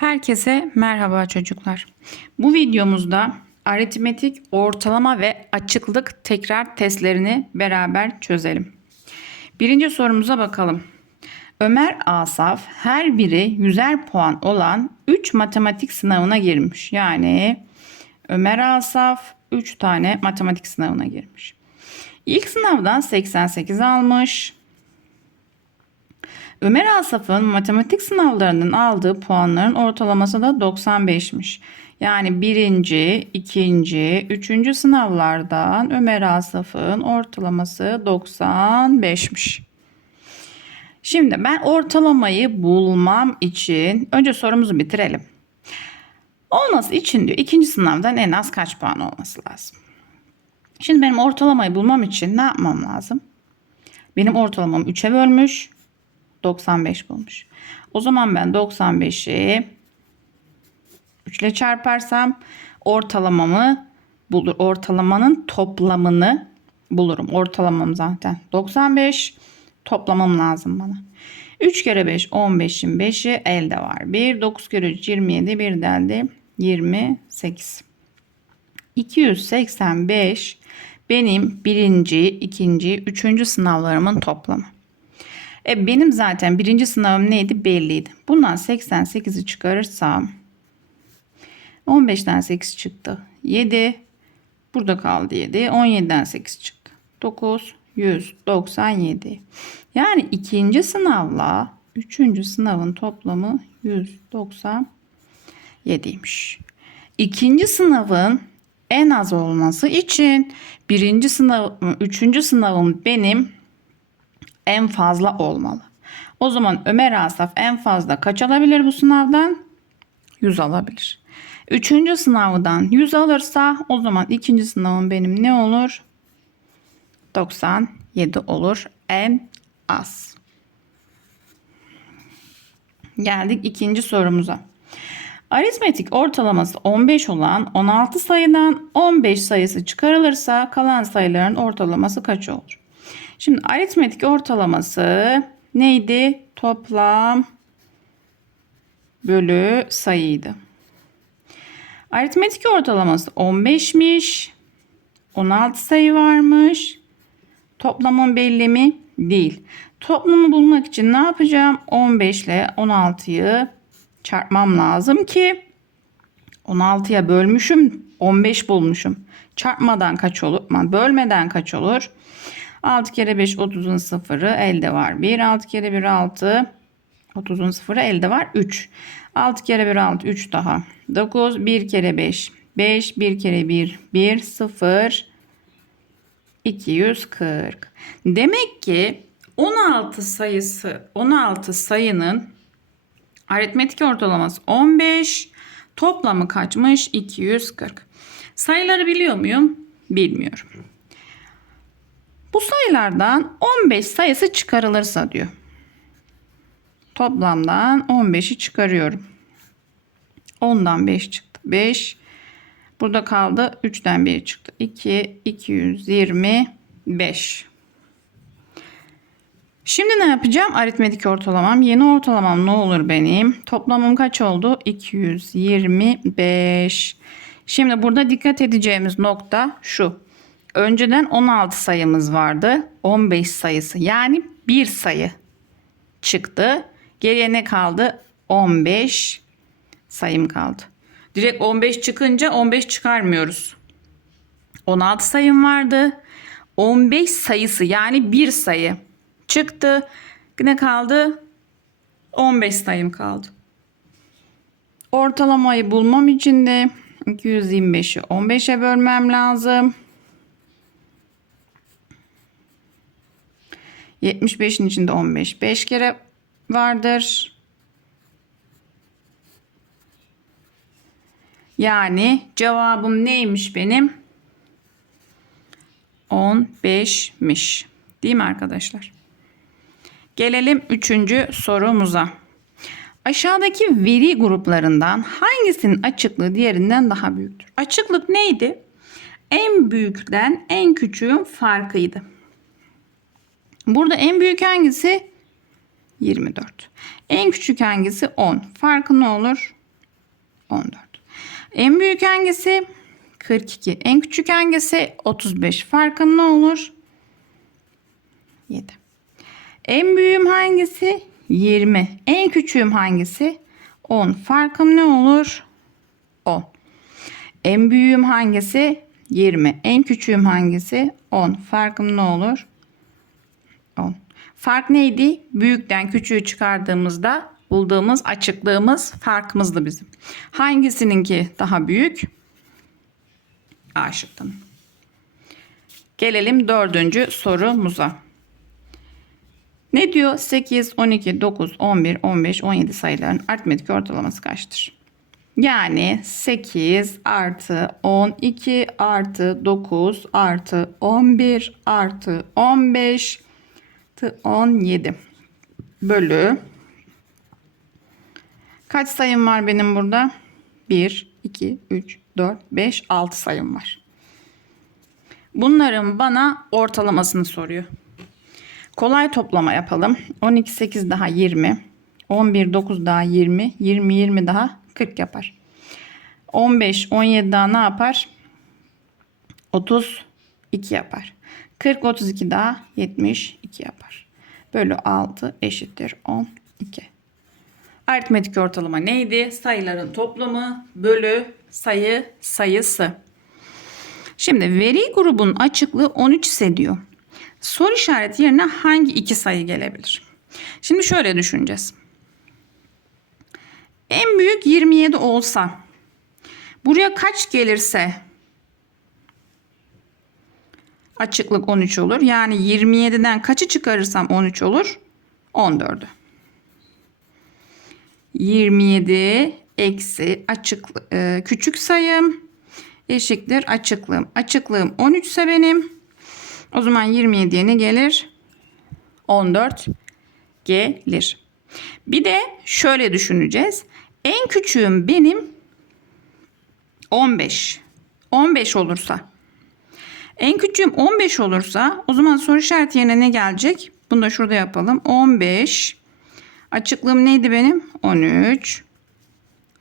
Herkese merhaba çocuklar. Bu videomuzda aritmetik ortalama ve açıklık tekrar testlerini beraber çözelim. Birinci sorumuza bakalım. Ömer Asaf her biri 100'er puan olan 3 matematik sınavına girmiş. Yani Ömer Asaf 3 tane matematik sınavına girmiş. İlk sınavdan 88 almış. Ömer Asaf'ın matematik sınavlarının aldığı puanların ortalaması da 95'miş. Yani birinci, ikinci, üçüncü sınavlardan Ömer Asaf'ın ortalaması 95'miş. Şimdi ben ortalamayı bulmam için önce sorumuzu bitirelim. Olması için diyor ikinci sınavdan en az kaç puan olması lazım? Şimdi benim ortalamayı bulmam için ne yapmam lazım? Benim ortalamam 3'e bölmüş. 95 bulmuş. O zaman ben 95'i 3 ile çarparsam ortalamamı bulur. Ortalamanın toplamını bulurum. Ortalamam zaten 95. Toplamam lazım bana. 3 kere 5 15'in 5'i elde var. 1 9 kere 3 27 bir deldi 28. 285 benim birinci, ikinci, üçüncü sınavlarımın toplamı. E benim zaten birinci sınavım neydi belliydi. Bundan 88'i çıkarırsam 15'ten 8 çıktı. 7 burada kaldı 7. 17'den 8 çıktı. 9 197. Yani ikinci sınavla üçüncü sınavın toplamı 197'ymiş. İkinci sınavın en az olması için birinci sınav, üçüncü sınavım benim en fazla olmalı. O zaman Ömer Asaf en fazla kaç alabilir bu sınavdan? 100 alabilir. Üçüncü sınavdan 100 alırsa o zaman ikinci sınavım benim ne olur? 97 olur en az. Geldik ikinci sorumuza. Aritmetik ortalaması 15 olan 16 sayıdan 15 sayısı çıkarılırsa kalan sayıların ortalaması kaç olur? Şimdi aritmetik ortalaması neydi? Toplam bölü sayıydı. Aritmetik ortalaması 15'miş. 16 sayı varmış. Toplamın belli mi? Değil. Toplamı bulmak için ne yapacağım? 15 ile 16'yı çarpmam lazım ki 16'ya bölmüşüm 15 bulmuşum. Çarpmadan kaç olur? Bölmeden kaç olur? 6 kere 5 30'un sıfırı elde var 1. 6 kere 1 6 30'un sıfırı elde var 3. 6 kere 1 6 3 daha. 9 1 kere 5 5 1 kere 1 1 0 240. Demek ki 16 sayısı 16 sayının aritmetik ortalaması 15 toplamı kaçmış 240. Sayıları biliyor muyum? Bilmiyorum. Bu sayılardan 15 sayısı çıkarılırsa diyor. Toplamdan 15'i çıkarıyorum. 10'dan 5 çıktı. 5. Burada kaldı. 3'ten 1 çıktı. 2. 225. Şimdi ne yapacağım? Aritmetik ortalamam. Yeni ortalamam ne olur benim? Toplamım kaç oldu? 225. Şimdi burada dikkat edeceğimiz nokta şu. Önceden 16 sayımız vardı. 15 sayısı yani bir sayı çıktı. Geriye ne kaldı? 15 sayım kaldı. Direkt 15 çıkınca 15 çıkarmıyoruz. 16 sayım vardı. 15 sayısı yani bir sayı çıktı. Ne kaldı? 15 sayım kaldı. Ortalamayı bulmam için de 225'i 15'e bölmem lazım. 75'in içinde 15 5 kere vardır. Yani cevabım neymiş benim? 15'miş. Değil mi arkadaşlar? Gelelim üçüncü sorumuza. Aşağıdaki veri gruplarından hangisinin açıklığı diğerinden daha büyüktür? Açıklık neydi? En büyükten en küçüğün farkıydı. Burada en büyük hangisi? 24. En küçük hangisi? 10. Farkı ne olur? 14. En büyük hangisi? 42. En küçük hangisi? 35. Farkım ne olur? 7. En büyüğüm hangisi? 20. En küçüğüm hangisi? 10. Farkım ne olur? 10. En büyüğüm hangisi? 20. En küçüğüm hangisi? 10. Farkım ne olur? 10. Fark neydi? Büyükten küçüğü çıkardığımızda bulduğumuz açıklığımız farkımızdı bizim. Hangisininki daha büyük? A şıkkının. Gelelim dördüncü sorumuza. Ne diyor? 8, 12, 9, 11, 15, 17 sayıların aritmetik ortalaması kaçtır? Yani 8 artı 12 artı 9 artı 11 artı 15 artı 17 bölü kaç sayım var benim burada? 1, 2, 3, 4, 5, 6 sayım var. Bunların bana ortalamasını soruyor. Kolay toplama yapalım. 12, 8 daha 20. 11, 9 daha 20. 20, 20 daha 40 yapar. 15, 17 daha ne yapar? 32 yapar. 40, 32 daha 72 yapar. Bölü 6 eşittir 12. Aritmetik ortalama neydi? Sayıların toplamı bölü sayı sayısı. Şimdi veri grubun açıklığı 13 ise diyor. Soru işareti yerine hangi iki sayı gelebilir? Şimdi şöyle düşüneceğiz. En büyük 27 olsa buraya kaç gelirse açıklık 13 olur. Yani 27'den kaçı çıkarırsam 13 olur? 14'ü. 27 eksi açık e, küçük sayım eşittir açıklığım. Açıklığım 13 ise benim o zaman 27'ye ne gelir? 14 gelir. Bir de şöyle düşüneceğiz. En küçüğüm benim 15. 15 olursa. En küçüğüm 15 olursa o zaman soru işareti yerine ne gelecek? Bunu da şurada yapalım. 15. Açıklığım neydi benim? 13.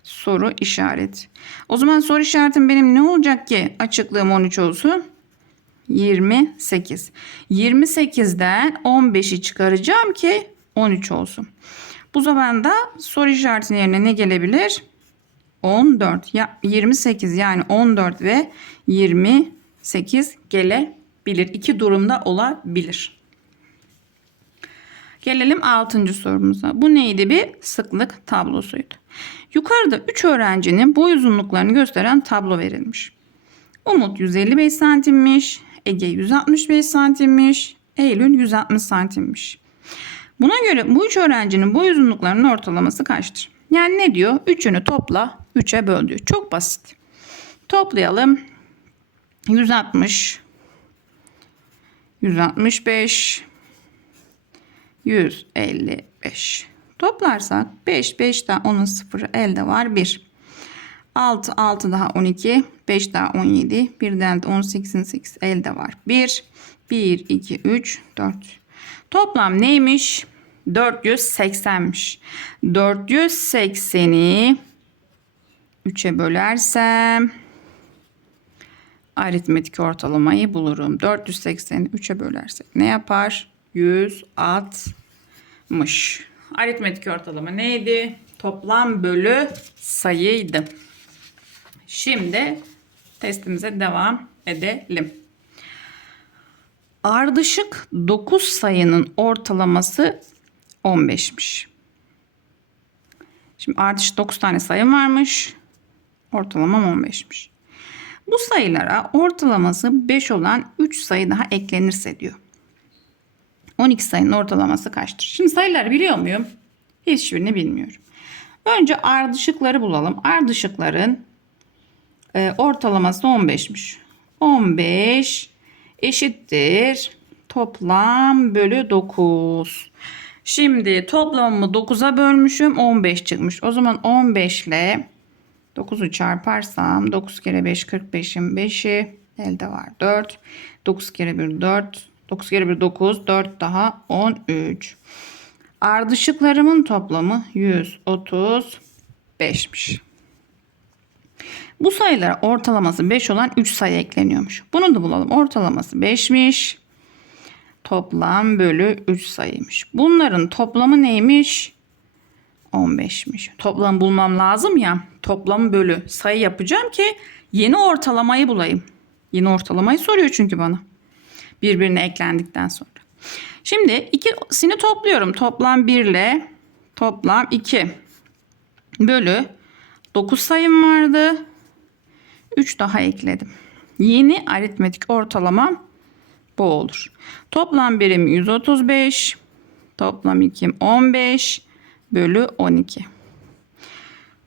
Soru işareti. O zaman soru işaretim benim ne olacak ki açıklığım 13 olsun? 28. 28'den 15'i çıkaracağım ki 13 olsun. Bu zaman da soru işaretinin yerine ne gelebilir? 14 ya 28 yani 14 ve 28 gelebilir. İki durumda olabilir. Gelelim 6. sorumuza. Bu neydi? Bir sıklık tablosuydu. Yukarıda 3 öğrencinin boy uzunluklarını gösteren tablo verilmiş. Umut 155 santimmiş, Ege 165 santimmiş, Eylül 160 santimmiş. Buna göre bu üç öğrencinin boy uzunluklarının ortalaması kaçtır? Yani ne diyor? Üçünü topla, 3'e böl diyor. Çok basit. Toplayalım. 160 165 155 Toplarsak 5 5 daha 10'un sıfırı elde var 1 6 6 daha 12 5 daha 17 1'den de 18'in 8 elde var 1 1 2 3 4 Toplam neymiş? 480'miş. 480'i 3'e bölersem aritmetik ortalamayı bulurum. 480'i 3'e bölersek ne yapar? 160. Aritmetik ortalama neydi? Toplam bölü sayıydı. Şimdi testimize devam edelim. Ardışık 9 sayının ortalaması 15'miş. Şimdi ardışık 9 tane sayım varmış. Ortalamam 15'miş. Bu sayılara ortalaması 5 olan 3 sayı daha eklenirse diyor. 12 sayının ortalaması kaçtır? Şimdi sayıları biliyor muyum? Hiçbirini bilmiyorum. Önce ardışıkları bulalım. Ardışıkların e, ortalaması 15'miş. 15 eşittir toplam bölü 9. Şimdi toplamımı 9'a bölmüşüm 15 çıkmış. O zaman 15 ile 9'u çarparsam 9 kere 5 45'in 5'i elde var 4. 9 kere 1 4. 9 kere 1 9 4 daha 13. Ardışıklarımın toplamı 135'miş. Bu sayılara ortalaması 5 olan 3 sayı ekleniyormuş. Bunu da bulalım. Ortalaması 5'miş. Toplam bölü 3 sayıymış. Bunların toplamı neymiş? 15'miş. Toplam bulmam lazım ya. Toplam bölü sayı yapacağım ki yeni ortalamayı bulayım. Yeni ortalamayı soruyor çünkü bana. Birbirine eklendikten sonra. Şimdi ikisini topluyorum. Toplam 1 ile toplam 2 bölü 9 sayım vardı. 3 daha ekledim. Yeni aritmetik ortalamam bu olur. Toplam birim 135. Toplam 2'm 15 bölü 12.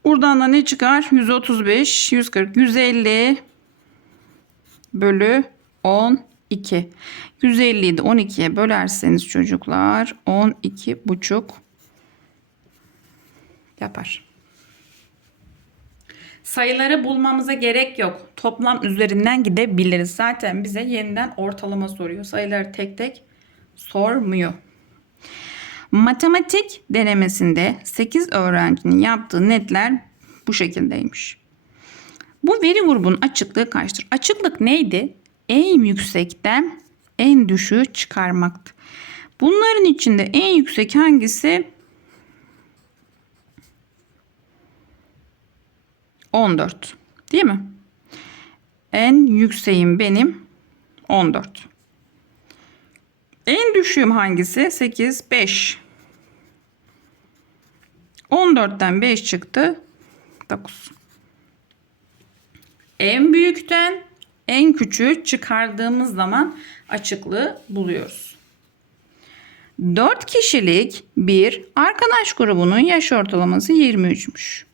Buradan da ne çıkar? 135, 140, 150 bölü 12. 150'yi de 12'ye bölerseniz çocuklar 12 buçuk yapar. Sayıları bulmamıza gerek yok. Toplam üzerinden gidebiliriz. Zaten bize yeniden ortalama soruyor. Sayıları tek tek sormuyor. Matematik denemesinde 8 öğrencinin yaptığı netler bu şekildeymiş. Bu veri grubunun açıklığı kaçtır? Açıklık neydi? En yüksekten en düşüğü çıkarmaktı. Bunların içinde en yüksek hangisi? 14. Değil mi? En yükseğim benim 14. En düşüğüm hangisi? 8, 5. 14'ten 5 çıktı. 9. En büyükten en küçüğü çıkardığımız zaman açıklığı buluyoruz. 4 kişilik bir arkadaş grubunun yaş ortalaması 23'müş.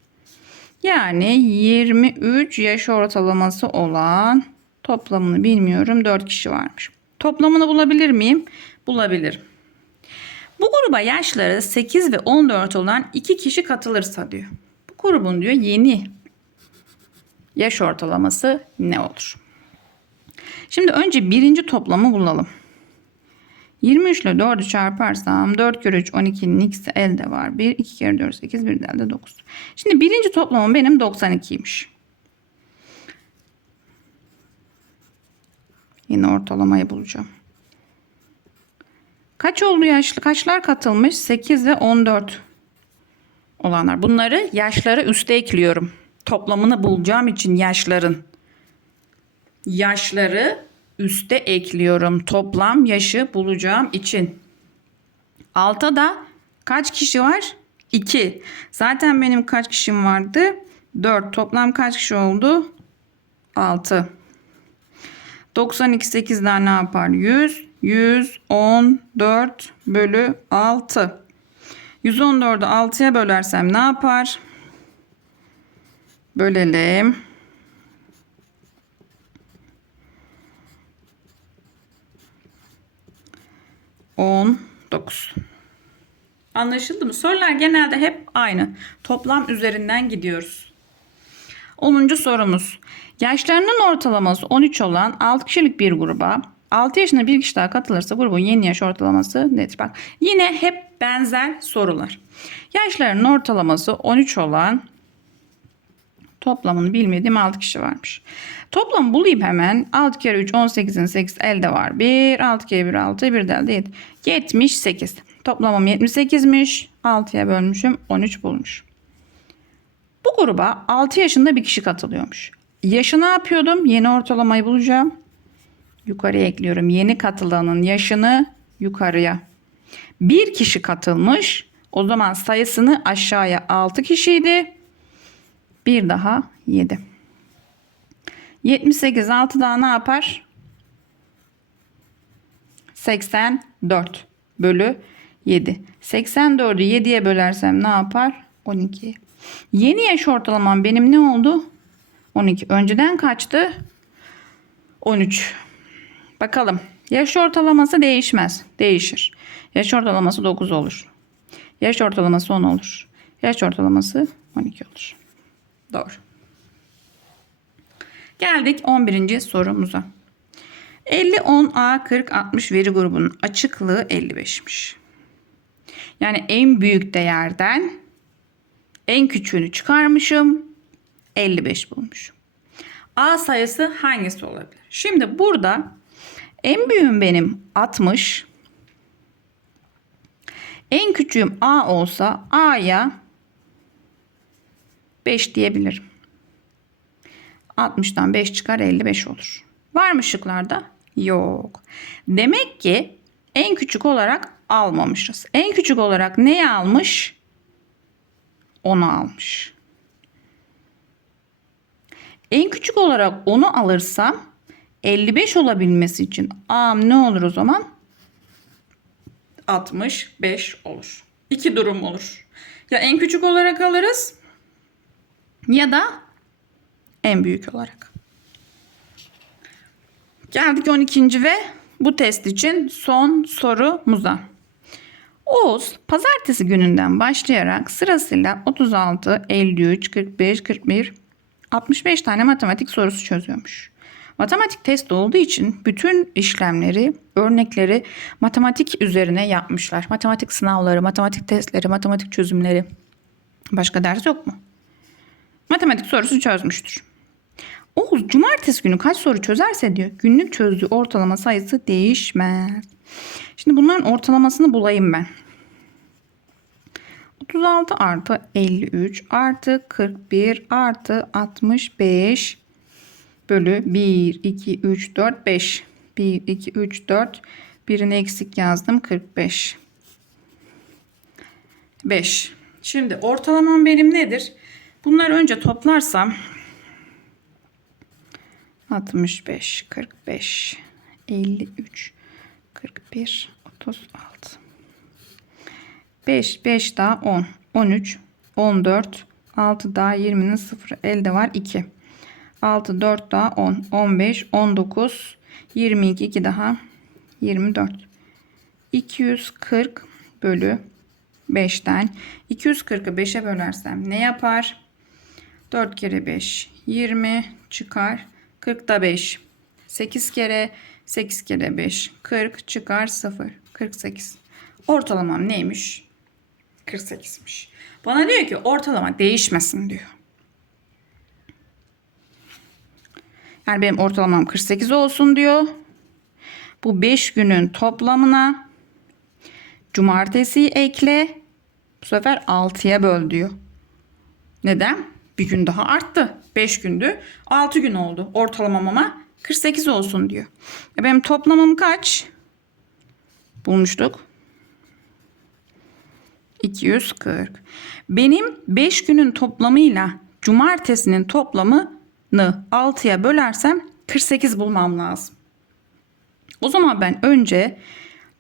Yani 23 yaş ortalaması olan toplamını bilmiyorum 4 kişi varmış. Toplamını bulabilir miyim? Bulabilirim. Bu gruba yaşları 8 ve 14 olan 2 kişi katılırsa diyor. Bu grubun diyor yeni yaş ortalaması ne olur? Şimdi önce birinci toplamı bulalım. 23 ile 4'ü çarparsam 4 kere 3 12'nin ikisi elde var. 1, 2 kere 4 8, 1 de elde 9. Şimdi birinci toplamım benim 92'ymiş. Yine ortalamayı bulacağım. Kaç oldu yaşlı? Kaçlar katılmış? 8 ve 14 olanlar. Bunları yaşları üste ekliyorum. Toplamını bulacağım için yaşların. Yaşları üste ekliyorum. Toplam yaşı bulacağım için. Altta da kaç kişi var? 2. Zaten benim kaç kişim vardı? 4. Toplam kaç kişi oldu? 6. 92 8'den ne yapar? 100. 114 bölü 6. 114'ü 6'ya bölersem ne yapar? Bölelim. On dokuz. Anlaşıldı mı? Sorular genelde hep aynı. Toplam üzerinden gidiyoruz. 10. sorumuz. Yaşlarının ortalaması 13 olan 6 kişilik bir gruba 6 yaşında bir kişi daha katılırsa grubun yeni yaş ortalaması nedir? Bak yine hep benzer sorular. Yaşlarının ortalaması 13 olan toplamını bilmediğim 6 kişi varmış. Toplam bulayım hemen. 6 kere 3 18'in 8 elde var. 1 6 kere 1 6 1 de elde 7. 78. Toplamım 78'miş. 6'ya bölmüşüm 13 bulmuş. Bu gruba 6 yaşında bir kişi katılıyormuş. Yaşı ne yapıyordum? Yeni ortalamayı bulacağım. Yukarıya ekliyorum. Yeni katılanın yaşını yukarıya. Bir kişi katılmış. O zaman sayısını aşağıya 6 kişiydi. Bir daha 7. 78 6 daha ne yapar? 84 bölü 7. 84'ü 7'ye bölersem ne yapar? 12. Yeni yaş ortalamam benim ne oldu? 12. Önceden kaçtı? 13. Bakalım. Yaş ortalaması değişmez. Değişir. Yaş ortalaması 9 olur. Yaş ortalaması 10 olur. Yaş ortalaması 12 olur. Doğru. Geldik 11. sorumuza. 50, 10, A, 40, 60 veri grubunun açıklığı 55'miş. Yani en büyük değerden en küçüğünü çıkarmışım. 55 bulmuş. A sayısı hangisi olabilir? Şimdi burada en büyüğüm benim 60. En küçüğüm A olsa A'ya 5 diyebilirim. 60'tan 5 çıkar 55 olur. Var mı şıklarda? Yok. Demek ki en küçük olarak almamışız. En küçük olarak neyi almış? Onu almış. En küçük olarak onu alırsam 55 olabilmesi için A'm ne olur o zaman? 65 olur. İki durum olur. Ya en küçük olarak alırız ya da en büyük olarak. Geldik 12. ve bu test için son sorumuza. Oğuz pazartesi gününden başlayarak sırasıyla 36, 53, 45, 41, 65 tane matematik sorusu çözüyormuş. Matematik test olduğu için bütün işlemleri, örnekleri matematik üzerine yapmışlar. Matematik sınavları, matematik testleri, matematik çözümleri. Başka ders yok mu? Matematik sorusu çözmüştür. Oğuz cumartesi günü kaç soru çözerse diyor günlük çözdüğü ortalama sayısı değişmez. Şimdi bunların ortalamasını bulayım ben. 36 artı 53 artı 41 artı 65 bölü 1, 2, 3, 4, 5. 1, 2, 3, 4. Birini eksik yazdım. 45. 5. Şimdi ortalamam benim nedir? Bunları önce toplarsam 65, 45, 53, 41, 36. 5, 5 daha 10, 13, 14, 6 daha 20'nin sıfırı elde var 2. 6, 4 daha 10, 15, 19, 22, 2 daha 24. 240 bölü 5'ten 240'ı 5'e bölersem ne yapar? 4 kere 5 20 çıkar. 40 da 5. 8 kere 8 kere 5 40 çıkar 0. 48. Ortalamam neymiş? 48'miş. Bana diyor ki ortalama değişmesin diyor. Yani benim ortalamam 48 olsun diyor. Bu 5 günün toplamına cumartesi ekle. Bu sefer 6'ya böl diyor. Neden? Bir gün daha arttı. 5 gündü. 6 gün oldu. Ortalamam ama 48 olsun diyor. E benim toplamım kaç? Bulmuştuk. 240. Benim 5 günün toplamıyla cumartesinin toplamını 6'ya bölersem 48 bulmam lazım. O zaman ben önce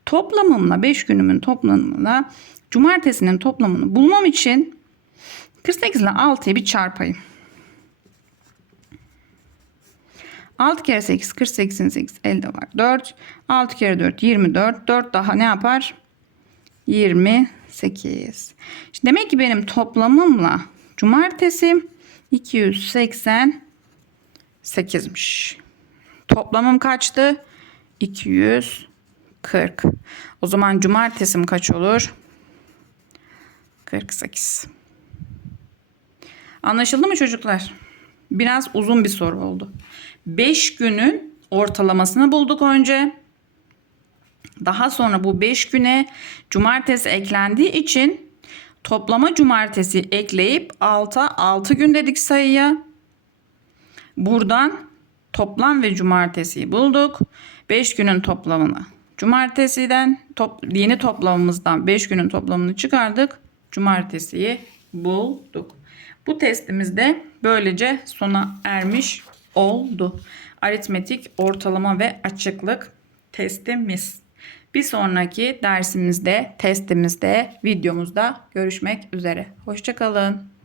toplamımla 5 günümün toplamıyla cumartesinin toplamını bulmam için 48 ile 6'yı bir çarpayım. 6 kere 8 48'in 8 elde var 4. 6 kere 4 24. 4 daha ne yapar? 28. Şimdi demek ki benim toplamımla cumartesi 288'miş. Toplamım kaçtı? 240. O zaman cumartesim kaç olur? 48. Anlaşıldı mı çocuklar? Biraz uzun bir soru oldu. 5 günün ortalamasını bulduk önce. Daha sonra bu 5 güne cumartesi eklendiği için toplama cumartesi ekleyip 6'a 6 gün dedik sayıya. Buradan toplam ve cumartesiyi bulduk. 5 günün toplamını cumartesiden top, yeni toplamımızdan 5 günün toplamını çıkardık. Cumartesiyi bulduk. Bu testimiz de böylece sona ermiş oldu. Aritmetik ortalama ve açıklık testimiz. Bir sonraki dersimizde, testimizde, videomuzda görüşmek üzere. Hoşçakalın.